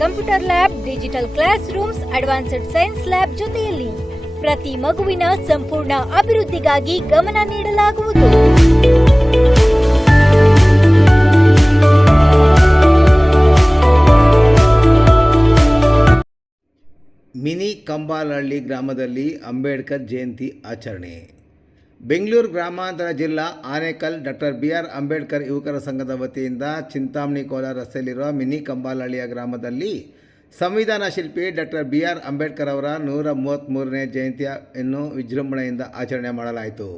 Computer lab, digital class rooms advanced science lab ಜೊತೆಯಲ್ಲಿ ಪ್ರತಿ ಮಗುವಿನ ಸಂಪೂರ್ಣ ಅಭಿವೃದ್ಧಿಗಾಗಿ ಗಮನ ನೀಡಲಾಗುವುದು. ಮಿನಿ ಕಂಬಾಲಹಳ್ಳಿ ಗ್ರಾಮದಲ್ಲಿ ಅಂಬೇಡ್ಕರ್ ಜಯಂತಿ ಆಚರಣೆ. ಬೆಂಗಳೂರು ಗ್ರಾಮಾಂತರ ಜಿಲ್ಲಾ Anekal doctor B R Ambedkar ಯುವಕರ ಸಂಘದ ವತಿಯಿಂದ ಚಿಂತಾಮಣಿ ಕೋಲಾರ ರಸ್ತೆಯಲ್ಲಿರುವ ಮಿನಿ ಕಂಬಾಲಹಳ್ಳಿಯ ಗ್ರಾಮದಲ್ಲಿ ಸಂವಿಧಾನ ಶಿಲ್ಪಿ ಡಾಕ್ಟರ್ ಬಿ ಆರ್ ಅಂಬೇಡ್ಕರ್ ಅವರ ನೂರ ಮೂವತ್ತ್ಮೂರನೇ ಜಯಂತಿಯನ್ನು ವಿಜೃಂಭಣೆಯಿಂದ ಆಚರಣೆ ಮಾಡಲಾಯಿತು.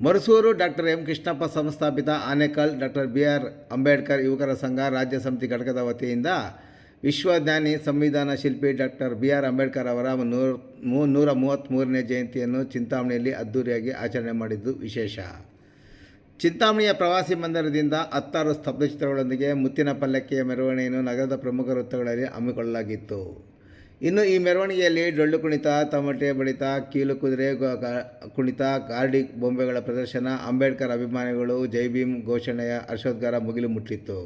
Marasur doctor M Krishnappa ಸಂಸ್ಥಾಪಿತ Anekal doctor B R Ambedkar ಯುವಕರ ಸಂಘ ರಾಜ್ಯ ಸಮಿತಿ ಘಟಕದ ವತಿಯಿಂದ ವಿಶ್ವಜ್ಞಾನಿ ಸಂವಿಧಾನ ಶಿಲ್ಪಿ ಡಾಕ್ಟರ್ ಬಿ ಆರ್ ಅಂಬೇಡ್ಕರ್ ಅವರ ನೂರ, ಮೂ, ನೂರ ಮೂವತ್ತ್ಮೂರನೇ ಜಯಂತಿಯನ್ನು ಚಿಂತಾಮಣಿಯಲ್ಲಿ ಅದ್ದೂರಿಯಾಗಿ ಆಚರಣೆ ಮಾಡಿದ್ದು ವಿಶೇಷ. ಚಿಂತಾಮಣಿಯ ಪ್ರವಾಸಿ ಮಂದಿರದಿಂದ ಹತ್ತಾರು ಸ್ತಬ್ಧಚಿತ್ರಗಳೊಂದಿಗೆ ಮುತ್ತಿನ ಪಲ್ಲಕ್ಕಿಯ ಮೆರವಣಿಗೆಯನ್ನು ನಗರದ ಪ್ರಮುಖ ವೃತ್ತಗಳಲ್ಲಿ ಹಮ್ಮಿಕೊಳ್ಳಲಾಗಿತ್ತು. ಇನ್ನು ಈ ಮೆರವಣಿಗೆಯಲ್ಲಿ ಡೊಳ್ಳು ಕುಣಿತ, ತಮಟೆ ಬಡಿತ, ಕೀಲು ಕುದುರೆ ಕುಣಿತ, ಗಾರ್ಡಿ ಬೊಂಬೆಗಳ ಪ್ರದರ್ಶನ, ಅಂಬೇಡ್ಕರ್ ಅಭಿಮಾನಿಗಳು, ಜೈ ಭೀಮ್ ಘೋಷಣೆಯ ಹರ್ಷೋದ್ಗಾರ ಮುಗಿಲು ಮುಟ್ಟಿತ್ತು.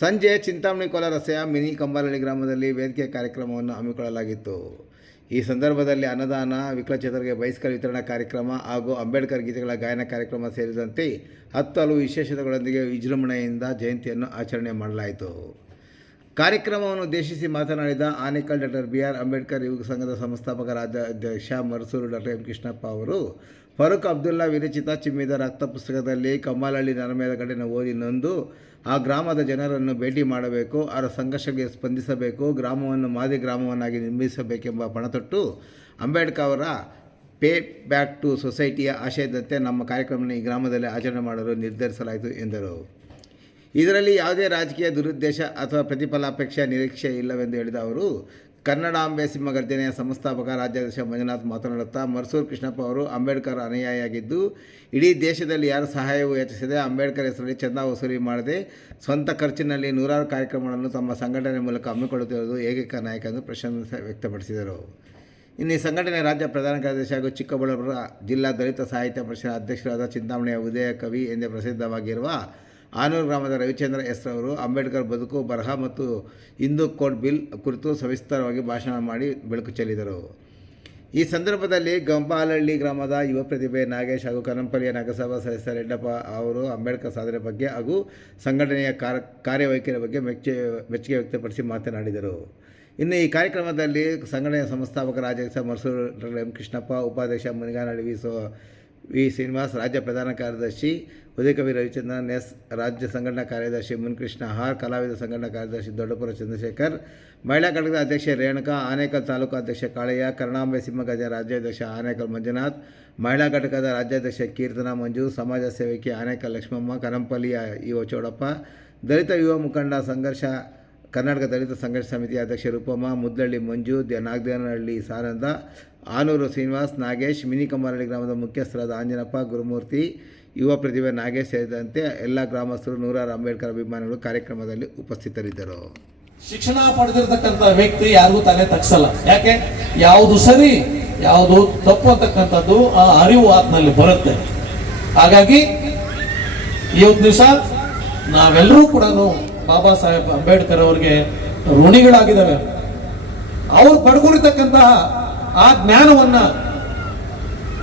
ಸಂಜೆ ಚಿಂತಾಮಣಿ ಕೋಲಾರ ರಸ್ತೆಯ ಮಿನಿ ಕಂಬಾಲಹಳ್ಳಿ ಗ್ರಾಮದಲ್ಲಿ ವೇದಿಕೆ ಕಾರ್ಯಕ್ರಮವನ್ನು ಹಮ್ಮಿಕೊಳ್ಳಲಾಗಿತ್ತು. ಈ ಸಂದರ್ಭದಲ್ಲಿ ಅನ್ನದಾನ ವಿಕಲಚೇತರಿಗೆ ಬೈಸ್ಕಲ್ ವಿತರಣಾ ಕಾರ್ಯಕ್ರಮ ಹಾಗೂ ಅಂಬೇಡ್ಕರ್ ಗೀತೆಗಳ ಗಾಯನ ಕಾರ್ಯಕ್ರಮ ಸೇರಿದಂತೆ ಹತ್ತು ಹಲವು ವಿಶೇಷತೆಗಳೊಂದಿಗೆ ವಿಜೃಂಭಣೆಯಿಂದ ಜಯಂತಿಯನ್ನು ಆಚರಣೆ ಮಾಡಲಾಯಿತು. ಕಾರ್ಯಕ್ರಮವನ್ನು ಉದ್ದೇಶಿಸಿ ಮಾತನಾಡಿದ Anekal doctor B R Ambedkar, ಯುವಕ ಸಂಘದ ಸಂಸ್ಥಾಪಕ ರಾಜ್ಯಾಧ್ಯಕ್ಷ ಮರಸೂರು ಡಾಕ್ಟರ್ ಎಂ ಕೃಷ್ಣಪ್ಪ ಅವರು, ಫರೂಕ್ ಅಬ್ದುಲ್ಲಾ ವಿರಚಿತ ಚಿಮ್ಮಿದ ರಕ್ತ ಪುಸ್ತಕದಲ್ಲಿ ಕಮ್ಮಾಲಹಳ್ಳಿ ನರಮೇದ ಘಟನೆ ಓದಿ ನೊಂದು ಆ ಗ್ರಾಮದ ಜನರನ್ನು ಭೇಟಿ ಮಾಡಬೇಕು, ಅವರ ಸಂಘರ್ಷಕ್ಕೆ ಸ್ಪಂದಿಸಬೇಕು, ಗ್ರಾಮವನ್ನು ಮಾದಿ ಗ್ರಾಮವನ್ನಾಗಿ ನಿರ್ಮಿಸಬೇಕೆಂಬ ಪಣತೊಟ್ಟು ಅಂಬೇಡ್ಕರ್ ಅವರ ಪೇ ಬ್ಯಾಕ್ ಟು ಸೊಸೈಟಿಯ ಆಶಯದಂತೆ ನಮ್ಮ ಕಾರ್ಯಕ್ರಮವನ್ನು ಈ ಗ್ರಾಮದಲ್ಲಿ ಆಚರಣೆ ಮಾಡಲು ನಿರ್ಧರಿಸಲಾಯಿತು ಎಂದರು. ಇದರಲ್ಲಿ ಯಾವುದೇ ರಾಜಕೀಯ ದುರುದ್ದೇಶ ಅಥವಾ ಪ್ರತಿಫಲಾಪೇಕ್ಷೆ ನಿರೀಕ್ಷೆ ಇಲ್ಲವೆಂದು ಹೇಳಿದ ಅವರು ಕನ್ನಡಾಂಬೆ ಸಿಂಹಗರ್ಜನೆಯ ಸಂಸ್ಥಾಪಕ ರಾಜ್ಯಾಧ್ಯಕ್ಷ ಮಂಜುನಾಥ್ ಮಾತನಾಡುತ್ತಾ ಮರ್ಸೂರ್ ಕೃಷ್ಣಪ್ಪ ಅವರು ಅಂಬೇಡ್ಕರ್ ಅನುಯಾಯಿಯಾಗಿದ್ದು, ಇಡೀ ದೇಶದಲ್ಲಿ ಯಾರ ಸಹಾಯವೂ ಹೆಚ್ಚಿಸದೆ ಅಂಬೇಡ್ಕರ್ ಹೆಸರಲ್ಲಿ ಚಂದ ವಸೂಲಿ ಮಾಡದೆ, ಸ್ವಂತ ಖರ್ಚಿನಲ್ಲಿ ನೂರಾರು ಕಾರ್ಯಕ್ರಮಗಳನ್ನು ತಮ್ಮ ಸಂಘಟನೆ ಮೂಲಕ ಹಮ್ಮಿಕೊಳ್ಳುತ್ತಿರುವುದು ಏಕೈಕ ನಾಯಕ ಎಂದು ಪ್ರಶಂಸೆ ವ್ಯಕ್ತಪಡಿಸಿದರು. ಇನ್ನು ಈ ಸಂಘಟನೆ ರಾಜ್ಯ ಪ್ರಧಾನ ಕಾರ್ಯದರ್ಶಿ ಹಾಗೂ ಚಿಕ್ಕಬಳ್ಳಾಪುರ ಜಿಲ್ಲಾ ದಲಿತ ಸಾಹಿತ್ಯ ಪರಿಷತ್ ಅಧ್ಯಕ್ಷರಾದ ಚಿಂತಾಮಣಿಯ ಉದಯ ಕವಿ ಎಂದೇ ಪ್ರಸಿದ್ಧವಾಗಿರುವ ಆನೂರು ಗ್ರಾಮದ ರವಿಚಂದ್ರ ಎಸ್ ರವರು, ಅಂಬೇಡ್ಕರ್ ಬದುಕು, ಬರಹ ಮತ್ತು ಹಿಂದೂ ಕೋಡ್ ಬಿಲ್ ಕುರಿತು ಸವಿಸ್ತಾರವಾಗಿ ಭಾಷಣ ಮಾಡಿ ಬೆಳಕು ಚೆಲ್ಲಿದರು. ಈ ಸಂದರ್ಭದಲ್ಲಿ ಗಂಬಾಲಹಳ್ಳಿ ಗ್ರಾಮದ ಯುವ ಪ್ರತಿಭೆ ನಾಗೇಶ್ ಹಾಗೂ ಕನಂಪಲ್ಲಿಯ ನಗರಸಭಾ ಸದಸ್ಯ ರೆಡ್ಡಪ್ಪ ಅವರು ಅಂಬೇಡ್ಕರ್ ಸಾಧನೆ ಬಗ್ಗೆ ಹಾಗೂ ಸಂಘಟನೆಯ ಕಾರ ಕಾರ್ಯವೈಖರಿ ಬಗ್ಗೆ ಮೆಚ್ಚು, ಮೆಚ್ಚುಗೆ ವ್ಯಕ್ತಪಡಿಸಿ ಮಾತನಾಡಿದರು. ಇನ್ನು ಈ ಕಾರ್ಯಕ್ರಮದಲ್ಲಿ ಸಂಘಟನೆಯ ಸಂಸ್ಥಾಪಕ ರಾಜ್ಯಾಧ್ಯಕ್ಷ ಮರ್ಸೂರು ಎಂ ಕೃಷ್ಣಪ್ಪ, ಉಪಾಧ್ಯಕ್ಷ ಮುನಿಗಾನಹಳ್ಳಿ ವಿ ಸೋ ವಿ ಶ್ರೀನಿವಾಸ್, ರಾಜ್ಯ ಪ್ರಧಾನ ಕಾರ್ಯದರ್ಶಿ ಉದಯಕವಿ ರವಿಚಂದ್ರನ್, ಎಸ್ ರಾಜ್ಯ ಸಂಘಟನಾ ಕಾರ್ಯದರ್ಶಿ ಮುನ್ಕೃಷ್ಣ, ಆರ್ ಕಲಾವಿದ ಸಂಘಟನಾ ಕಾರ್ಯದರ್ಶಿ ದೊಡ್ಡಪುರ ಚಂದ್ರಶೇಖರ್, ಮಹಿಳಾ ಘಟಕದ ಅಧ್ಯಕ್ಷೆ ರೇಣುಕಾ, ಆನೇಕಲ್ ತಾಲೂಕು ಅಧ್ಯಕ್ಷ ಕಾಳಯ್ಯ, ಕರುಣಾಂಬೆ ಸಿಂಹಗಜ ರಾಜ್ಯಾಧ್ಯಕ್ಷ ಆನೇಕಲ್ ಮಂಜುನಾಥ್, ಮಹಿಳಾ ಘಟಕದ ರಾಜ್ಯಾಧ್ಯಕ್ಷ ಕೀರ್ತನಾ ಮಂಜು, ಸಮಾಜ ಸೇವಕಿ ಆನೇಕಲ್ ಲಕ್ಷ್ಮಮ್ಮ ಕರಂಪಲ್ಲಿಯ ಇಒ ಚೌಡಪ್ಪ ದಲಿತ ಯುವ ಮುಖಂಡ ಸಂಘರ್ಷ, ಕರ್ನಾಟಕ ದಲಿತ ಸಂಘರ್ಷ ಸಮಿತಿ ಅಧ್ಯಕ್ಷ ರೂಪಮ್ಮ, ಮುದ್ದಳ್ಳಿ ಮಂಜು ದ ನಾಗದೇವನಹಳ್ಳಿ ಸಾನಂದ ಆನೂರು ಶ್ರೀನಿವಾಸ್, ನಾಗೇಶ್, ಮಿನಿ ಕಮ್ಮರಳ್ಳಿ ಗ್ರಾಮದ ಮುಖ್ಯಸ್ಥರಾದ ಆಂಜನಪ್ಪ, ಗುರುಮೂರ್ತಿ, ಯುವ ಪ್ರತಿಭೆ ನಾಗೇಶ್ ಸೇರಿದಂತೆ ಎಲ್ಲ ಗ್ರಾಮಸ್ಥರು ನೂರಾರು ಅಂಬೇಡ್ಕರ್ ಅಭಿಮಾನಿಗಳು ಕಾರ್ಯಕ್ರಮದಲ್ಲಿ ಉಪಸ್ಥಿತರಿದ್ದರು. ಶಿಕ್ಷಣ ಪಡೆದಿರತಕ್ಕಂಥ ವ್ಯಕ್ತಿ ಯಾರಿಗೂ ತಲೆ ತಗ್ಸಲ್ಲ. ಯಾಕೆ? ಯಾವುದು ಸರಿ, ಯಾವುದು ತಪ್ಪು ಅಂತಕ್ಕಂಥದ್ದು ಆ ಅರಿವು ಆತ್ಮಲ್ಲಿ ಬರುತ್ತೆ. ಹಾಗಾಗಿ ಈ ಒಂದು ದಿವಸ ನಾವೆಲ್ಲರೂ ಕೂಡ ಬಾಬಾ ಸಾಹೇಬ್ ಅಂಬೇಡ್ಕರ್ ಅವರಿಗೆ ಋಣಿಗಳಾಗಿದ್ದಾವೆ. ಅವರು ಪಡ್ಕೊಂಡಿರ್ತಕ್ಕಂತಹ ಆ ಜ್ಞಾನವನ್ನ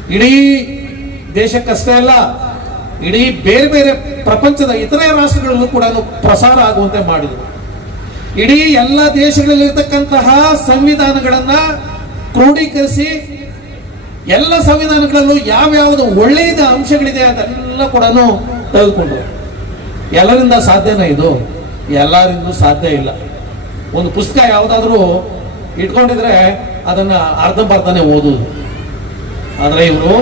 ಇಡೀ ದೇಶಕ್ಕಷ್ಟೇ ಅಲ್ಲ, ಇಡೀ ಬೇರೆ ಬೇರೆ ಪ್ರಪಂಚದ ಇತರೆ ರಾಷ್ಟ್ರಗಳಲ್ಲೂ ಕೂಡ ಪ್ರಸಾರ ಆಗುವಂತೆ ಮಾಡಿದರು ಇಡೀ ಎಲ್ಲ ದೇಶಗಳಲ್ಲಿರ್ತಕ್ಕಂತಹ ಸಂವಿಧಾನಗಳನ್ನ ಕ್ರೋಢೀಕರಿಸಿ ಎಲ್ಲ ಸಂವಿಧಾನಗಳಲ್ಲೂ ಯಾವ್ಯಾವುದು ಒಳ್ಳೆಯದ ಅಂಶಗಳಿದೆ ಅದೆಲ್ಲ ಕೂಡ ತೆಗೆದುಕೊಂಡ್ರು. ಎಲ್ಲರಿಂದ ಸಾಧ್ಯನೇ ಇದು? ಎಲ್ಲರಿಂದ ಸಾಧ್ಯ ಇಲ್ಲ. ಒಂದು ಪುಸ್ತಕ ಯಾವುದಾದ್ರೂ ಇಟ್ಕೊಂಡಿದ್ರೆ ಅದನ್ನ ಅರ್ಧಂಬರ್ಧನೆ ಓದುದು ಆದ್ರೆ ಇವರು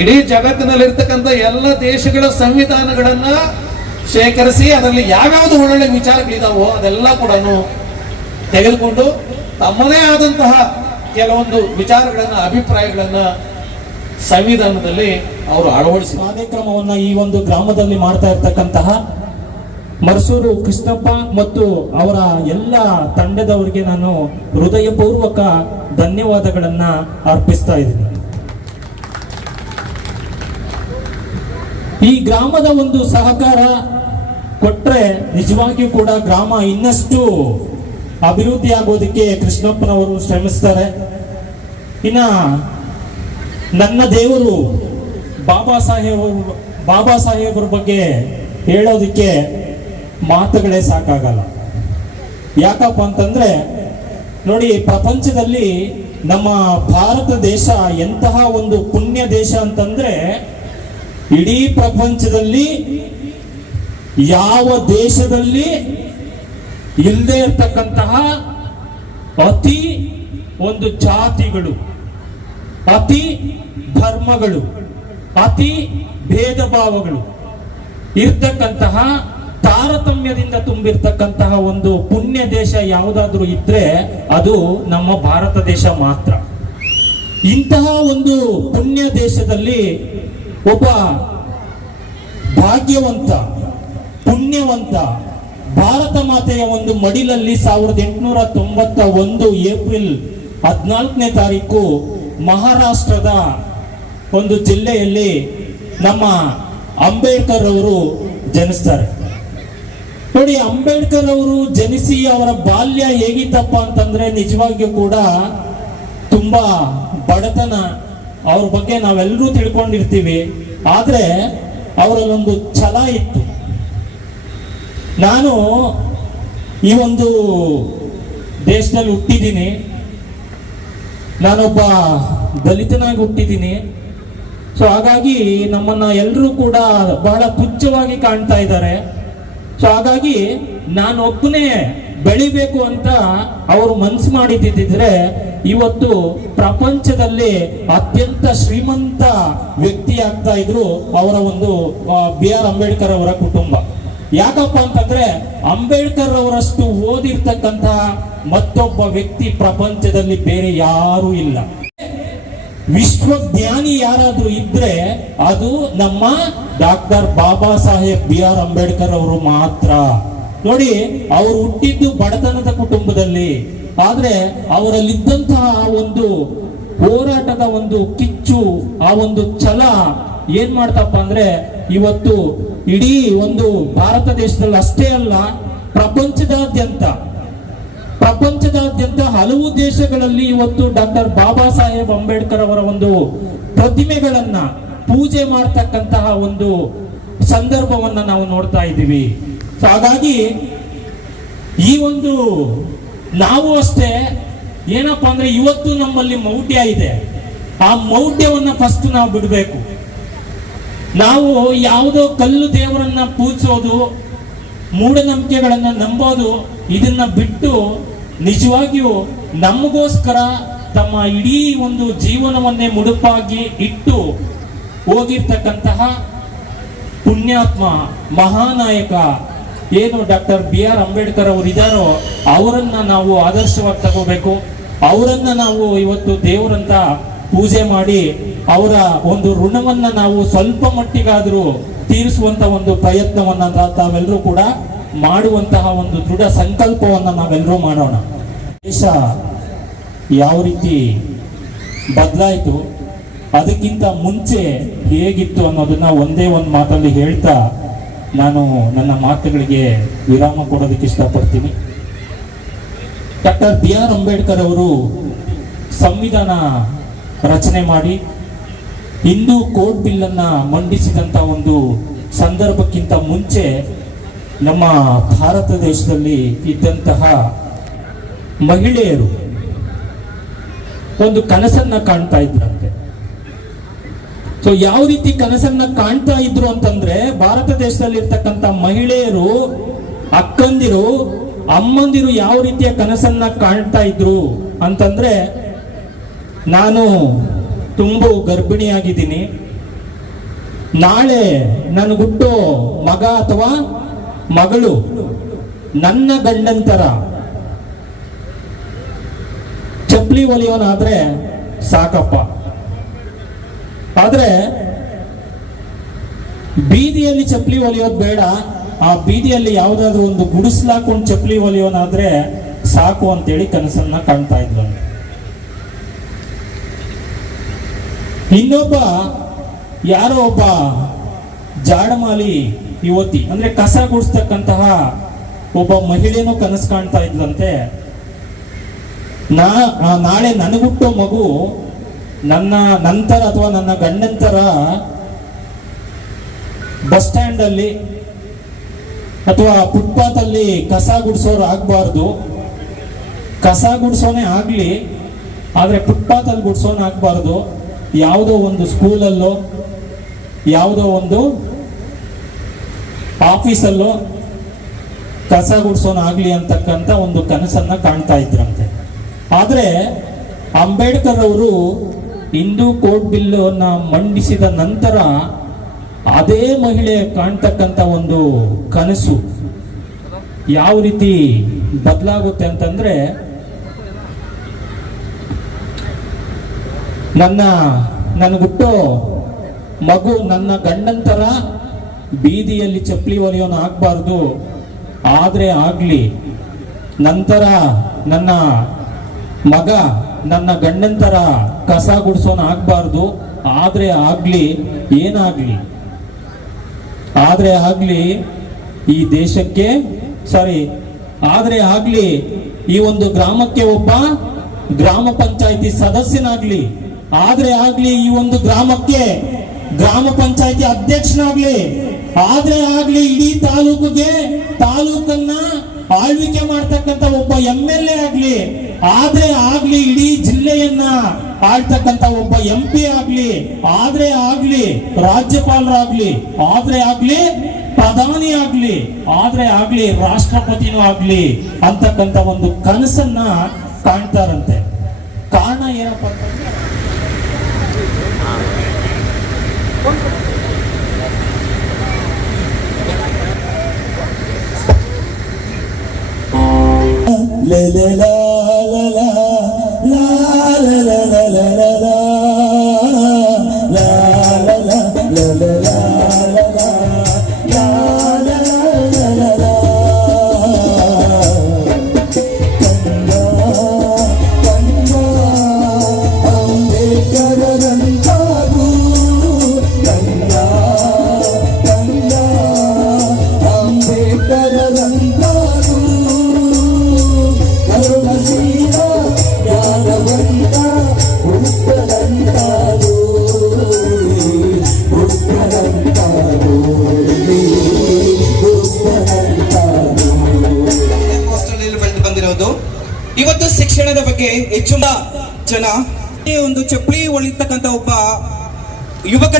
ಇಡೀ ಜಗತ್ತಿನಲ್ಲಿರ್ತಕ್ಕಂಥ ಎಲ್ಲ ದೇಶಗಳ ಸಂವಿಧಾನಗಳನ್ನ ಶೇಖರಿಸಿ ಅದರಲ್ಲಿ ಯಾವ್ಯಾವ್ದು ಒಳ್ಳೊಳ್ಳೆ ವಿಚಾರಗಳಿದಾವೋ ಅದೆಲ್ಲ ಕೂಡ ತೆಗೆದುಕೊಂಡು ತಮ್ಮದೇ ಆದಂತಹ ಕೆಲವೊಂದು ವಿಚಾರಗಳನ್ನ, ಅಭಿಪ್ರಾಯಗಳನ್ನ ಸಂವಿಧಾನದಲ್ಲಿ ಅವರು ಅಳವಡಿಸಿ ಕಾರ್ಯಕ್ರಮವನ್ನ ಈ ಒಂದು ಗ್ರಾಮದಲ್ಲಿ ಮಾಡ್ತಾ ಇರ್ತಕ್ಕಂತಹ ಮರ್ಸೂರು ಕೃಷ್ಣಪ್ಪ ಮತ್ತು ಅವರ ಎಲ್ಲ ತಂಡದವರಿಗೆ ನಾನು ಹೃದಯಪೂರ್ವಕ ಧನ್ಯವಾದಗಳನ್ನು ಅರ್ಪಿಸ್ತಾ ಇದ್ದೀನಿ. ಈ ಗ್ರಾಮದ ಒಂದು ಸಹಕಾರ ಕೊಟ್ಟರೆ ನಿಜವಾಗಿಯೂ ಕೂಡ ಗ್ರಾಮ ಇನ್ನಷ್ಟು ಅಭಿವೃದ್ಧಿ ಆಗೋದಕ್ಕೆ ಕೃಷ್ಣಪ್ಪನವರು ಶ್ರಮಿಸ್ತಾರೆ. ಇನ್ನ ನನ್ನ ದೇವರು ಬಾಬಾ ಸಾಹೇಬ್ ಬಾಬಾ ಸಾಹೇಬ್ರ ಬಗ್ಗೆ ಹೇಳೋದಕ್ಕೆ ಮಾತುಗಳೇ ಸಾಕಾಗಲ್ಲ. ಯಾಕಪ್ಪ ಅಂತಂದ್ರೆ, ನೋಡಿ, ಪ್ರಪಂಚದಲ್ಲಿ ನಮ್ಮ ಭಾರತ ದೇಶ ಎಂತಹ ಒಂದು ಪುಣ್ಯ ದೇಶ ಅಂತಂದ್ರೆ, ಇಡೀ ಪ್ರಪಂಚದಲ್ಲಿ ಯಾವ ದೇಶದಲ್ಲಿ ಇಲ್ಲದೆ ಇರ್ತಕ್ಕಂತಹ ಅತಿ ಒಂದು ಜಾತಿಗಳು, ಅತಿ ಧರ್ಮಗಳು, ಅತಿ ಭೇದ ಭಾವಗಳು ಇರ್ತಕ್ಕಂತಹ ತಾರತಮ್ಯದಿಂದ ತುಂಬಿರ್ತಕ್ಕಂತಹ ಒಂದು ಪುಣ್ಯ ದೇಶ ಯಾವುದಾದ್ರೂ ಇದ್ರೆ ಅದು ನಮ್ಮ ಭಾರತ ದೇಶ ಮಾತ್ರ. ಇಂತಹ ಒಂದು ಪುಣ್ಯ ದೇಶದಲ್ಲಿ ಒಬ್ಬ ಭಾಗ್ಯವಂತ, ಪುಣ್ಯವಂತ ಭಾರತ ಮಾತೆಯ ಒಂದು ಮಡಿಲಲ್ಲಿ ಸಾವಿರದ ಎಂಟುನೂರ ತೊಂಬತ್ತ ಒಂದು ಏಪ್ರಿಲ್ ಹದಿನಾಲ್ಕನೇ ತಾರೀಕು ಮಹಾರಾಷ್ಟ್ರದ ಒಂದು ಜಿಲ್ಲೆಯಲ್ಲಿ ನಮ್ಮ ಅಂಬೇಡ್ಕರ್ ಅವರು ಜನಿಸ್ತಾರೆ. ನೋಡಿ, ಅಂಬೇಡ್ಕರ್ ಅವರು ಜನಿಸಿ ಅವರ ಬಾಲ್ಯ ಹೇಗಿತ್ತಪ್ಪ ಅಂತಂದ್ರೆ ನಿಜವಾಗಿಯೂ ಕೂಡ ತುಂಬಾ ಬಡತನ. ಅವ್ರ ಬಗ್ಗೆ ನಾವೆಲ್ಲರೂ ತಿಳ್ಕೊಂಡಿರ್ತೀವಿ. ಆದ್ರೆ ಅವರಲ್ಲೊಂದು ಛಲ ಇತ್ತು. ನಾನು ಈ ಒಂದು ದೇಶದಲ್ಲಿ ಹುಟ್ಟಿದ್ದೀನಿ. ನಾನೊಬ್ಬ ದಲಿತನಾಗಿ ಹುಟ್ಟಿದ್ದೀನಿ. ಸೊ ಹಾಗಾಗಿ ನಮ್ಮನ್ನ ಎಲ್ಲರೂ ಕೂಡ ಬಹಳ ತುಚ್ಛವಾಗಿ ಕಾಣ್ತಾ ಇದ್ದಾರೆ. ಸೊ ಹಾಗಾಗಿ ನಾನು ಒಬ್ಬನೇ ಬೆಳಿಬೇಕು ಅಂತ ಅವರು ಮನ್ಸು ಮಾಡಿದ್ದಿದ್ರೆ ಇವತ್ತು ಪ್ರಪಂಚದಲ್ಲಿ ಅತ್ಯಂತ ಶ್ರೀಮಂತ ವ್ಯಕ್ತಿ ಆಗ್ತಾ ಇದ್ರು ಅವರ ಒಂದು ಬಿ ಆರ್ ಅಂಬೇಡ್ಕರ್ ಅವರ ಕುಟುಂಬ. ಯಾಕಪ್ಪ ಅಂತಂದ್ರೆ ಅಂಬೇಡ್ಕರ್ ಅವರಷ್ಟು ಓದಿರ್ತಕ್ಕಂತಹ ಮತ್ತೊಬ್ಬ ವ್ಯಕ್ತಿ ಪ್ರಪಂಚದಲ್ಲಿ ಬೇರೆ ಯಾರೂ ಇಲ್ಲ. ವಿಶ್ವಜ್ಞಾನಿ ಯಾರಾದ್ರೂ ಇದ್ರೆ ಅದು ನಮ್ಮ doctor Baba Saheb B R Ambedkar ಅವರು ಮಾತ್ರ. ನೋಡಿ, ಅವರು ಹುಟ್ಟಿದ್ದು ಬಡತನದ ಕುಟುಂಬದಲ್ಲಿ. ಆದ್ರೆ ಅವರಲ್ಲಿದ್ದಂತಹ ಒಂದು ಹೋರಾಟದ ಒಂದು ಕಿಚ್ಚು, ಆ ಒಂದು ಛಲ ಏನ್ ಮಾಡ್ತಪ್ಪ ಅಂದ್ರೆ, ಇವತ್ತು ಇಡೀ ಒಂದು ಭಾರತ ದೇಶದಲ್ಲಿ ಅಷ್ಟೇ ಅಲ್ಲ, ಪ್ರಪಂಚದಾದ್ಯಂತ ಪ್ರಪಂಚದಾದ್ಯಂತ ಹಲವು ದೇಶಗಳಲ್ಲಿ ಇವತ್ತು ಡಾಕ್ಟರ್ ಬಾಬಾ ಸಾಹೇಬ್ ಅಂಬೇಡ್ಕರ್ ಅವರ ಒಂದು ಪ್ರತಿಮೆಗಳನ್ನ ಪೂಜೆ ಮಾಡ್ತಕ್ಕಂತಹ ಒಂದು ಸಂದರ್ಭವನ್ನ ನಾವು ನೋಡ್ತಾ ಇದ್ದೀವಿ. ಸೊ ಹಾಗಾಗಿ ಈ ಒಂದು ನಾವು ಅಷ್ಟೇ ಏನಪ್ಪಾ ಅಂದ್ರೆ ಇವತ್ತು ನಮ್ಮಲ್ಲಿ ಮೌಢ್ಯ ಇದೆ. ಆ ಮೌಢ್ಯವನ್ನ ಫಸ್ಟ್ ನಾವು ಬಿಡಬೇಕು. ನಾವು ಯಾವುದೋ ಕಲ್ಲು ದೇವರನ್ನ ಪೂಜಿಸೋದು, ಮೂಢನಂಬಿಕೆಗಳನ್ನ ನಂಬೋದು, ಇದನ್ನ ಬಿಟ್ಟು ನಿಜವಾಗಿಯೂ ನಮಗೋಸ್ಕರ ತಮ್ಮ ಇಡೀ ಒಂದು ಜೀವನವನ್ನೇ ಮುಡುಪಾಗಿ ಇಟ್ಟು ಹೋಗಿರ್ತಕ್ಕಂತಹ ಪುಣ್ಯಾತ್ಮ ಮಹಾನಾಯಕ ಏನು ಡಾಕ್ಟರ್ ಬಿ ಆರ್ ಅಂಬೇಡ್ಕರ್ ಅವರು ಇದ್ದಾರೋ ಅವರನ್ನ ನಾವು ಆದರ್ಶವಾಗಿ ತಗೋಬೇಕು. ಅವರನ್ನ ನಾವು ಇವತ್ತು ದೇವರಂತ ಪೂಜೆ ಮಾಡಿ ಅವರ ಒಂದು ಋಣವನ್ನ ನಾವು ಸ್ವಲ್ಪ ಮಟ್ಟಿಗಾದರೂ ತೀರಿಸುವಂತ ಒಂದು ಪ್ರಯತ್ನವನ್ನ ತಾವೆಲ್ಲರೂ ಕೂಡ ಮಾಡುವಂತಹ ಒಂದು ದೃಢ ಸಂಕಲ್ಪವನ್ನ ನಾವೆಲ್ಲರೂ ಮಾಡೋಣ. ದೇಶ ಯಾವ ರೀತಿ ಬದಲಾಯಿತು ಅದಕ್ಕಿಂತ ಮುಂಚೆ ಹೇಗಿತ್ತು ಅನ್ನೋದನ್ನ ಒಂದೇ ಒಂದು ಮಾತಲ್ಲಿ ಹೇಳ್ತಾ ನಾನು ನನ್ನ ಮಾತುಗಳಿಗೆ ವಿರಾಮ ಕೊಡೋದಕ್ಕೆ ಇಷ್ಟಪಡ್ತೀನಿ. ಡಾಕ್ಟರ್ ಬಿ ಆರ್ ಅಂಬೇಡ್ಕರ್ ಅವರು ಸಂವಿಧಾನ ರಚನೆ ಮಾಡಿ ಹಿಂದೂ ಕೋರ್ಟ್ ಬಿಲ್ ಅನ್ನ ಮಂಡಿಸಿದಂತ ಒಂದು ಸಂದರ್ಭಕ್ಕಿಂತ ಮುಂಚೆ ನಮ್ಮ ಭಾರತ ದೇಶದಲ್ಲಿ ಇದ್ದಂತಹ ಮಹಿಳೆಯರು ಒಂದು ಕನಸನ್ನ ಕಾಣ್ತಾ ಇದ್ರಂತೆ. ಸೊ ಯಾವ ರೀತಿ ಕನಸನ್ನ ಕಾಣ್ತಾ ಇದ್ರು ಅಂತಂದ್ರೆ, ಭಾರತ ದೇಶದಲ್ಲಿ ಇರ್ತಕ್ಕಂಥ ಮಹಿಳೆಯರು, ಅಕ್ಕಂದಿರು, ಅಮ್ಮಂದಿರು ಯಾವ ರೀತಿಯ ಕನಸನ್ನ ಕಾಣ್ತಾ ಇದ್ರು ಅಂತಂದ್ರೆ, ನಾನು ತುಂಬು ಗರ್ಭಿಣಿಯಾಗಿದ್ದೀನಿ. ನಾಳೆ ನನಗುಟ್ಟೋ ಮಗ ಅಥವಾ ಮಗಳು ನನ್ನ ಗಂಡಂತರ ಚಪ್ಪಲಿ ಒಲಿಯೋನಾದ್ರೆ ಸಾಕಪ್ಪ. ಆದ್ರೆ ಬೀದಿಯಲ್ಲಿ ಚಪ್ಪಲಿ ಹೊಲಿಯೋದು ಬೇಡ. ಆ ಬೀದಿಯಲ್ಲಿ ಯಾವ್ದಾದ್ರು ಒಂದು ಗುಡಿಸ್ಲಾಕೊಂಡು ಚಪ್ಪಲಿ ಹೊಲಿಯೋನಾದ್ರೆ ಸಾಕು ಅಂತೇಳಿ ಕನಸನ್ನ ಕಾಣ್ತಾ ಇದ್ರು ಇನ್ನೊಬ್ಬ, ಯಾರೋ ಒಬ್ಬ ಜಾಡಮಾಲಿ ಯುವತಿ, ಅಂದ್ರೆ ಕಸ ಗುಡಿಸ್ತಕ್ಕಂತಹ ಒಬ್ಬ ಮಹಿಳೆನೂ ಕನಸು ಕಾಣ್ತಾ ಇದ್ಲಂತೆ. ನಾ ನಾಳೆ ನನಗುಟ್ಟೋ ಮಗು ನನ್ನ ನಂತರ ಅಥವಾ ನನ್ನ ಗಂಡಂತರ ಬಸ್ ಸ್ಟ್ಯಾಂಡ್ ಅಲ್ಲಿ ಅಥವಾ ಫುಟ್ಪಾತ್ ಅಲ್ಲಿ ಕಸ ಗುಡಿಸೋರು ಆಗ್ಬಾರ್ದು. ಕಸ ಗುಡಿಸೋನೆ ಆಗ್ಲಿ, ಆದ್ರೆ ಫುಟ್ಪಾತ್ ಅಲ್ಲಿ ಗುಡಿಸೋನೆ ಆಗ್ಬಾರ್ದು. ಯಾವುದೋ ಒಂದು ಸ್ಕೂಲಲ್ಲೋ, ಯಾವುದೋ ಒಂದು ಆಫೀಸಲ್ಲೋ ಕಸ ಗುಡಿಸೋನ ಆಗ್ಲಿ ಅಂತಕ್ಕಂಥ ಒಂದು ಕನಸನ್ನ ಕಾಣ್ತಾ ಇದ್ರಂತೆ. ಆದ್ರೆ ಅಂಬೇಡ್ಕರ್ ಅವರು ಹಿಂದೂ ಕೋರ್ಟ್ ಬಿಲ್ ಅನ್ನ ಮಂಡಿಸಿದ ನಂತರ ಅದೇ ಮಹಿಳೆ ಕಾಣ್ತಕ್ಕಂಥ ಒಂದು ಕನಸು. ಯಾವ ರೀತಿ ಬದಲಾಗುತ್ತೆ ಅಂತಂದ್ರೆ, ನನ್ನ ನನಗುಟ್ಟೋ ಮಗು ನನ್ನ ಗಂಡಂತರ ಬೀದಿಯಲ್ಲಿ ಚಪ್ಪಲಿ ಒಲಿಯೋನು ಆಗ್ಬಾರ್ದು ಆದರೆ ಆಗಲಿ, ನಂತರ ನನ್ನ ಮಗ ನನ್ನ ಗಂಡನ ಥರ ಕಸ ಗುಡ್ಸೋನ್ ಆಗ್ಬಾರ್ದು, ಆದ್ರೆ ಆಗ್ಲಿ, ಏನಾಗ್ಲಿ? ಆದ್ರೆ ಆಗ್ಲಿ, ಈ ದೇಶಕ್ಕೆ ಸಾರಿ ಆದ್ರೆ ಆಗ್ಲಿ, ಈ ಒಂದು ಗ್ರಾಮಕ್ಕೆ ಒಬ್ಬ ಗ್ರಾಮ ಪಂಚಾಯತಿ ಸದಸ್ಯನಾಗ್ಲಿ, ಆದ್ರೆ ಆಗ್ಲಿ, ಈ ಒಂದು ಗ್ರಾಮಕ್ಕೆ ಗ್ರಾಮ ಪಂಚಾಯತಿ ಅಧ್ಯಕ್ಷನಾಗ್ಲಿ, ಆದ್ರೆ ಆಗ್ಲಿ, ಇಡೀ ತಾಲೂಕಿಗೆ ತಾಲೂಕನ್ನ ಆಳ್ವಿಕೆ ಮಾಡ್ತಕ್ಕಂಥ ಒಬ್ಬ ಎಂ ಎಲ್ ಎ ಆಗ್ಲಿ ಆದ್ರೆ ಆಗ್ಲಿ, ಇಡೀ ಜಿಲ್ಲೆಯನ್ನ ಆಳ್ತಕ್ಕಂತ ಒಬ್ಬ ಎಂ ಪಿ ಆಗ್ಲಿ, ಆದ್ರೆ ಆಗ್ಲಿ ರಾಜ್ಯಪಾಲರಾಗ್ಲಿ ಆದ್ರೆ ಆಗ್ಲಿ, ಪ್ರಧಾನಿ ಆಗ್ಲಿ, ಆದ್ರೆ ಆಗ್ಲಿ, ರಾಷ್ಟ್ರಪತಿನೂ ಆಗ್ಲಿ ಅಂತಕ್ಕಂತ ಒಂದು ಕನಸನ್ನ ಕಾಣ್ತಾರಂತೆ. ಕಾರಣ ಏನಪ್ಪ ಅಂತಂದ್ರೆ la la la la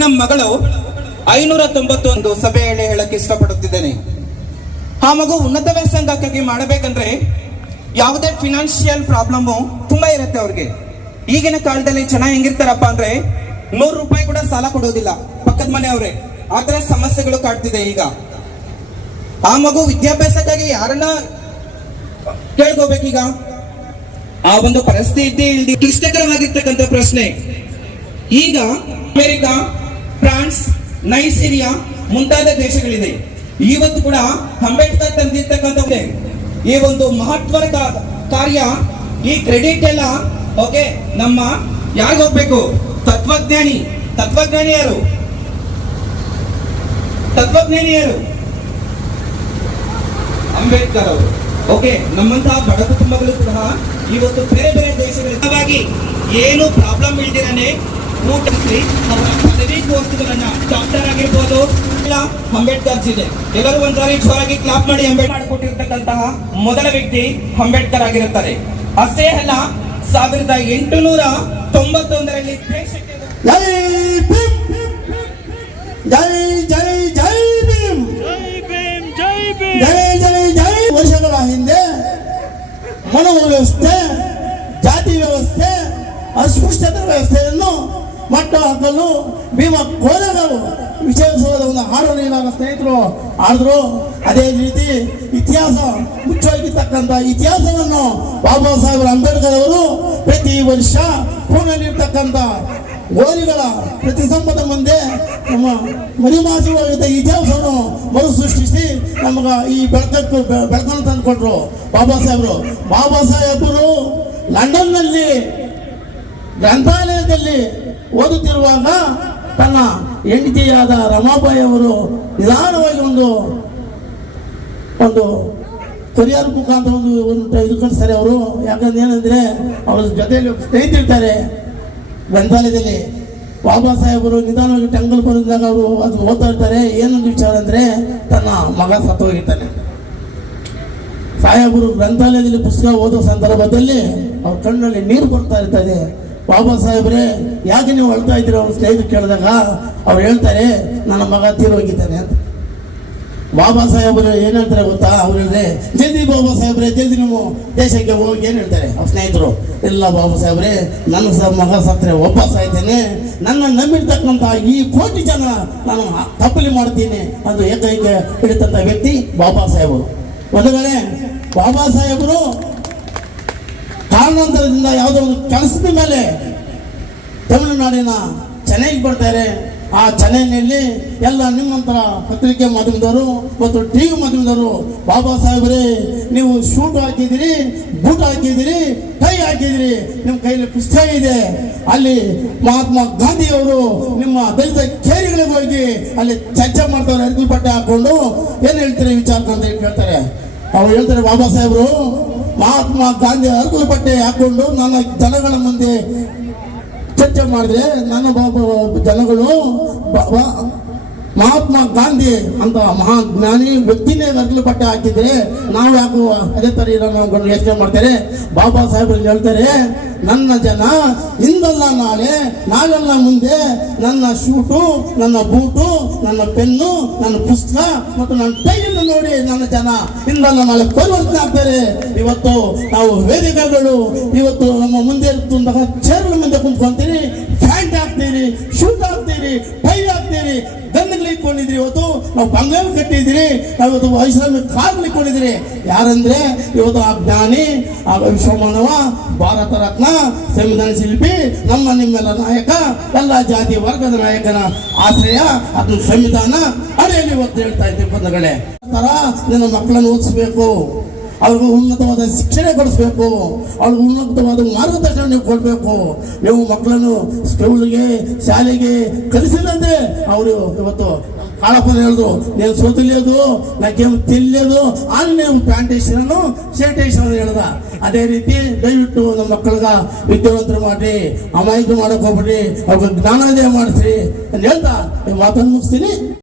ಯುವಕನ ಮಗಳು ಐನೂರ ತೊಂಬತ್ತೊಂದು ಸಭೆಯಲ್ಲಿ ಹೇಳಕ್ಕೆ ಇಷ್ಟಪಡುತ್ತಿದ್ದೇನೆ. ಆ ಮಗು ಉನ್ನತ ವ್ಯಾಸಂಗಕ್ಕಾಗಿ ಮಾಡಬೇಕಂದ್ರೆ ಯಾವುದೇ ಫಿನಾನ್ಷಿಯಲ್ ಪ್ರಾಬ್ಲಮ್ ತುಂಬಾ ಇರುತ್ತೆ ಅವ್ರಿಗೆ. ಈಗಿನ ಕಾಲದಲ್ಲಿ ಜನ ಹೆಂಗಿರ್ತಾರಪ್ಪ ಅಂದ್ರೆ ನೂರು ರೂಪಾಯಿ ಕೂಡ ಸಾಲ ಕೊಡೋದಿಲ್ಲ ಪಕ್ಕದ ಮನೆಯವರೇ. ಆ ತರ ಸಮಸ್ಯೆಗಳು ಕಾಡ್ತಿದೆ ಈಗ. ಆ ಮಗು ವಿದ್ಯಾಭ್ಯಾಸಕ್ಕಾಗಿ ಯಾರನ್ನ ಕೇಳ್ಕೋಬೇಕೀಗ? ಆ ಒಂದು ಪರಿಸ್ಥಿತಿ ಇಲ್ದಿ ಕ್ಲಿಷ್ಟಕರವಾಗಿರ್ತಕ್ಕಂಥ ಪ್ರಶ್ನೆ. ಈಗ ಅಮೆರಿಕ ಫ್ರಾನ್ಸ್, ನೈಸೀರಿಯಾ ಮುಂತಾದ ದೇಶಗಳಿದೆ. ಇವತ್ತು ಕೂಡ ಅಂಬೇಡ್ಕರ್ ತಂದಿರ್ತಕ್ಕಂಥ ಈ ಒಂದು ಮಹತ್ವದ ಕಾರ್ಯ, ಈ ಕ್ರೆಡಿಟ್ ಎಲ್ಲ, ಓಕೆ, ನಮ್ಮ ಯಾರಿಗೆ ಹೋಗ್ಬೇಕು? ತತ್ವಜ್ಞಾನಿ ತತ್ವಜ್ಞಾನಿ ಯಾರು ತತ್ವಜ್ಞಾನಿ ಯಾರು ಅಂಬೇಡ್ಕರ್ ಅವರು. ಓಕೆ, ನಮ್ಮಂತಹ ಬಡ ಕುಟುಂಬಗಳು ಕೂಡ ಇವತ್ತು ಬೇರೆ ಬೇರೆ ದೇಶಗಳಲ್ಲಿ. ಏನು ಪ್ರಾಬ್ಲಮ್ ಇಲ್ದಿರನೆ ಸಿ ಅವರ ಪದವಿ ಕೋರ್ಸ್ಗಳನ್ನ ಡಾಕ್ಟರ್ ಆಗಿರ್ಬೋದು ಇಲ್ಲ ಅಂಬೇಡ್ಕರ್ ಇದೆ ಎಲ್ಲರೂ ಒಂದ್ಸಾರಿ ಜೋರಾಗಿ ಕ್ಲಾಪ್ ಮಾಡಿ ಅಂಬೇಡ್ಕರ್ ಮಾಡಿಕೊಟ್ಟಿರ್ತಕ್ಕಂತಹ ಮೊದಲ ವ್ಯಕ್ತಿ ಅಂಬೇಡ್ಕರ್ ಆಗಿರುತ್ತಾರೆ. ಅಷ್ಟೇ ಅಲ್ಲ, ಸಾವಿರದ ಎಂಟುನೂರ ತೊಂಬತ್ತೊಂದರಲ್ಲಿ ಜೈ ಜೈ ಜೈ ಭೀಮ್. ಜೈ ಜೈ ಜೈ. ವರ್ಷಗಳ ಹಿಂದೆ ಮನೋ ವ್ಯವಸ್ಥೆ ಜಾತಿ ವ್ಯವಸ್ಥೆ, ಅಸ್ಪೃಶ್ಯತೆ ವ್ಯವಸ್ಥೆಯನ್ನು ಮಟ್ಟ ಹಾಕಲು ಭೀಮ ಕೋಲರು ವಿಶೇಷವಾದ ಒಂದು ನನ್ನ ಸ್ನೇಹಿತರು ಆಡಿದ್ರು ಅದೇ ರೀತಿ ಇತಿಹಾಸ ಮುಚ್ಚೋಗಿರ್ತಕ್ಕಂಥ ಇತಿಹಾಸವನ್ನು ಬಾಬಾ ಸಾಹೇಬ್ ಅಂಬೇಡ್ಕರ್ ಅವರು ಪ್ರತಿ ವರ್ಷ ಪೂರ್ಣಲ್ಲಿರ್ತಕ್ಕಂಥ ಓರಿಗಳ ಪ್ರತಿ ಸಂಪದ ಮುಂದೆ ನಮ್ಮ ಮರಿಮಾಸಿಗಳಿದ್ದ ಇತಿಹಾಸವನ್ನು ಮರು ಸೃಷ್ಟಿಸಿ ನಮಗ ಈ ಬೆಳಕಕ್ಕೆ ಬೆಳಕನ್ನು ತಂದು ಕೊಟ್ರು ಬಾಬಾ ಸಾಹೇಬರು. ಬಾಬಾ ಸಾಹೇಬರು ಲಂಡನ್ನಲ್ಲಿ ಗ್ರಂಥಾಲಯದಲ್ಲಿ ಓದುತ್ತಿರುವಾಗ ತನ್ನ ಹೆಂಡತಿಯಾದ ರಮಾಬಾಯಿ ಅವರು ನಿಧಾನವಾಗಿ ಒಂದು ಒಂದು ಕೊರಿಯರ್ ಮುಖಾಂತರ ಒಂದು ಒಂದು ಇದು ಕಳಿಸ್ತಾರೆ ಅವರು. ಯಾಕಂದ್ರೆ ಏನಂದ್ರೆ, ಅವರ ಜೊತೆಯಲ್ಲಿ ಸ್ನೇಹಿತಿರ್ತಾರೆ ಗ್ರಂಥಾಲಯದಲ್ಲಿ ಬಾಬಾ ಸಾಹೇಬರು ನಿಧಾನವಾಗಿ ಟಂಗಲ್ ಬಂದಾಗ ಅವರು ಅದು ಓದ್ತಾ ಇರ್ತಾರೆ. ಏನೊಂದು ವಿಚಾರ ಅಂದ್ರೆ, ತನ್ನ ಮಗ ಸತ್ತೋಗಿರ್ತಾನೆ. ಸಾಹೇಬರು ಗ್ರಂಥಾಲಯದಲ್ಲಿ ಪುಸ್ತಕ ಓದೋ ಸಂದರ್ಭದಲ್ಲಿ ಅವ್ರ ಕಣ್ಣಲ್ಲಿ ನೀರು ಬರ್ತಾ ಇರ್ತದೆ. ಬಾಬಾ ಸಾಹೇಬ್ರೆ, ಯಾಕೆ ನೀವು ಅಳ್ತಾ ಇದ್ದೀರಿ? ಅವ್ರ ಸ್ನೇಹಿತರು ಕೇಳಿದಾಗ ಅವ್ರು ಹೇಳ್ತಾರೆ, ನನ್ನ ಮಗ ತೀರೋಗಿದ್ದಾನೆ ಅಂತ. ಬಾಬಾ ಸಾಹೇಬರು ಏನ್ ಹೇಳ್ತಾರೆ ಗೊತ್ತಾ? ಅವ್ರು ಹೇಳಿದ್ರೆ, ಜಲ್ದಿ ಬಾಬಾ ಸಾಹೇಬ್ರೆ, ಜಲ್ದಿ ನೀವು ದೇಶಕ್ಕೆ ಹೋಗಿ, ಏನು ಹೇಳ್ತಾರೆ? ಅವ್ರ ಸ್ನೇಹಿತರು, ಇಲ್ಲ ಬಾಬಾ ಸಾಹೇಬ್ರೆ, ನನ್ನ ಸ, ಮಗ ಸತ್ತರೆ ಒಬ್ಬ ಆಯ್ತೇನೆ. ನನ್ನ ನಂಬಿರ್ತಕ್ಕಂಥ ಈ ಕೋಟಿ ಜನ ನಾನು ತಪ್ಪಲಿ ಮಾಡ್ತೀನಿ. ಅದು ಏಕೈಕ ಹಿಡಿತಂತ ವ್ಯಕ್ತಿ ಬಾಬಾ ಸಾಹೇಬರು. ಒಂದು ವೇಳೆ ಬಾಬಾ ಸಾಹೇಬರು ಕಾರಣಾಂತರದಿಂದ ಯಾವುದೋ ಒಂದು ಕೆಲಸದ ಮೇಲೆ ತಮಿಳುನಾಡಿನ ಚೆನ್ನೈಗೆ ಬರ್ತಾರೆ ಆ ಚೆನ್ನೈನಲ್ಲಿ ಎಲ್ಲ ನಿಮ್ಮಂತರ ಪತ್ರಿಕೆ ಮಾಧ್ಯಮದವರು ಮತ್ತು ಟಿ ವಿ ಮಾಧ್ಯಮದವರು, ಬಾಬಾ ಸಾಹೇಬ್ರೆ, ನೀವು ಶೂಟ್ ಹಾಕಿದಿರಿ ಬೂಟ್ ಹಾಕಿದಿರಿ ಕೈ ಹಾಕಿದಿರಿ ನಿಮ್ಮ ಕೈಯಲ್ಲಿ ಪುಸ್ತಕ ಇದೆ. ಅಲ್ಲಿ ಮಹಾತ್ಮ ಗಾಂಧಿ ಅವರು ನಿಮ್ಮ ದಲಿತ ಕೇರಿಗಳಿಗೆ ಹೋಗಿ ಅಲ್ಲಿ ಚರ್ಚೆ ಮಾಡ್ತಾರೆ. ಅರ್ಜಿ ಬಟ್ಟೆ ಹಾಕೊಂಡು ಏನು ಹೇಳ್ತಾರೆ ವಿಚಾರ ಅಂತ ಹೇಳ್ತಾರೆ. ಅವ್ರು ಹೇಳ್ತಾರೆ, ಬಾಬಾ ಸಾಹೇಬರು ಮಹಾತ್ಮ ಗಾಂಧಿ ಅರ್ಕಲ್ ಬಟ್ಟೆ ಹಾಕೊಂಡು ನನ್ನ ಜನಗಳ ಮುಂದೆ ಚರ್ಚೆ ಮಾಡಿದ್ರೆ ನನ್ನ ಜನಗಳು ಮಹಾತ್ಮ ಗಾಂಧಿ ಅಂತ ಮಹಾ ಜ್ಞಾನಿ ವ್ಯಕ್ತಿನೇ ಗರ್ಲು ಪಟ್ಟೆ ಹಾಕಿದ್ರೆ ನಾವು ಯಾಕೋ ಅದೇ ತರ ಇರೋಣ ಯೋಚನೆ ಮಾಡ್ತಾರೆ. ಬಾಬಾ ಸಾಹೇಬ್ರು ಹೇಳ್ತಾರೆ? ನನ್ನ ಜನ ಇಂದಲ್ಲ ನಾಳೆ ನಾಳೆಲ್ಲ ಮುಂದೆ ನನ್ನ ಶೂಟು, ನನ್ನ ಬೂಟು, ನನ್ನ ಪೆನ್ನು, ನನ್ನ ಪುಸ್ತಕ ಮತ್ತು ನನ್ನ ಟೈಯನ್ನು ನೋಡಿ ನನ್ನ ಜನ ಇಂದಲ್ಲ ನಾಳೆ ಪರಿವರ್ತನೆ ಆಗ್ತಾರೆ. ಇವತ್ತು ನಾವು ವೇದಿಕೆಗಳು, ಇವತ್ತು ನಮ್ಮ ಮುಂದೆ ಇರ್ತಂತಹ ಚೇರ್ಗಳ ಮುಂದೆ ಕುಂತ್ಕೊಂತೀರಿ ಪ್ಯಾಂಟ್ ಹಾಕ್ತೀರಿ ಶೂಟ್ ಹಾಕ್ತೀರಿ ಟೈ ಹಾಕ್ತೀರಿ ಇಟ್ಕೊಂಡಿದ್ರಿ ಇವತ್ತು? ನಾವು ಬಂಗಾರ ಕಟ್ಟಿದ್ರಿ ನಾವು ಇವತ್ತು ವೈಶ್ರಾಮಿ ಕಾರ್ಗಳು ಇಟ್ಕೊಂಡಿದ್ರಿ ಯಾರಂದ್ರೆ ಇವತ್ತು ಆ ಜ್ಞಾನಿ, ಆ ವಿಶ್ವಮಾನವ, ಭಾರತ ರತ್ನ, ಸಂವಿಧಾನ ಶಿಲ್ಪಿ, ನಮ್ಮ ನಿಮ್ಮೆಲ್ಲ ನಾಯಕ, ಎಲ್ಲ ಜಾತಿ ವರ್ಗದ ನಾಯಕನ ಆಶ್ರಯ, ಅದು ಸಂವಿಧಾನ. ಅಡಿಯಲ್ಲಿ ಇವತ್ತು ಹೇಳ್ತಾ ಇದ್ದೀವಿ ಬಂಧುಗಳೇ. ತರ ನಿನ್ನ ಮಕ್ಕಳನ್ನು ಓದಿಸ್ಬೇಕು. ಅವ್ರಿಗೂ ಉನ್ನತವಾದ ಶಿಕ್ಷಣ ಕೊಡಿಸ್ಬೇಕು. ಅವ್ರಿಗೆ ಉನ್ನತವಾದ ಮಾರ್ಗದರ್ಶನ ನೀವು ಕೊಡಬೇಕು. ನೀವು ಮಕ್ಕಳನ್ನು ಸ್ಕೂಲ್ಗೆ ಶಾಲೆಗೆ ಕಲಿಸಿಲ್ಲಂದ್ರೆ ಅವರು ಇವತ್ತು ಕಾಳಪ್ಪನ ಹೇಳಿದ್ರು ನೀನು ಸೋತಿಲಿಯೋದು ನಾಕೇನು ತಿನ್ನಲೇದು ಅಲ್ಲಿ ನೀವು ಪ್ಯಾಂಟೇಶನನ್ನು ಶೇಟೇಶನ್ ಹೇಳ್ದ. ಅದೇ ರೀತಿ ದಯವಿಟ್ಟು ನಮ್ಮ ಮಕ್ಕಳಿಗ ವಿದ್ಯಾವಂತರು ಮಾಡಿ ಅಮಾಯಕ ಮಾಡಕ್ಕೆ ಹೋಗ್ಬಿಡಿ ಅವ್ರಿಗೆ ಜ್ಞಾನೋದಯ ಮಾಡಿಸ್ರಿ ಅಂತ ಹೇಳ್ತಾ ನೀವು ಮಾತನ್ನು ಮುಗಿಸ್ತೀನಿ.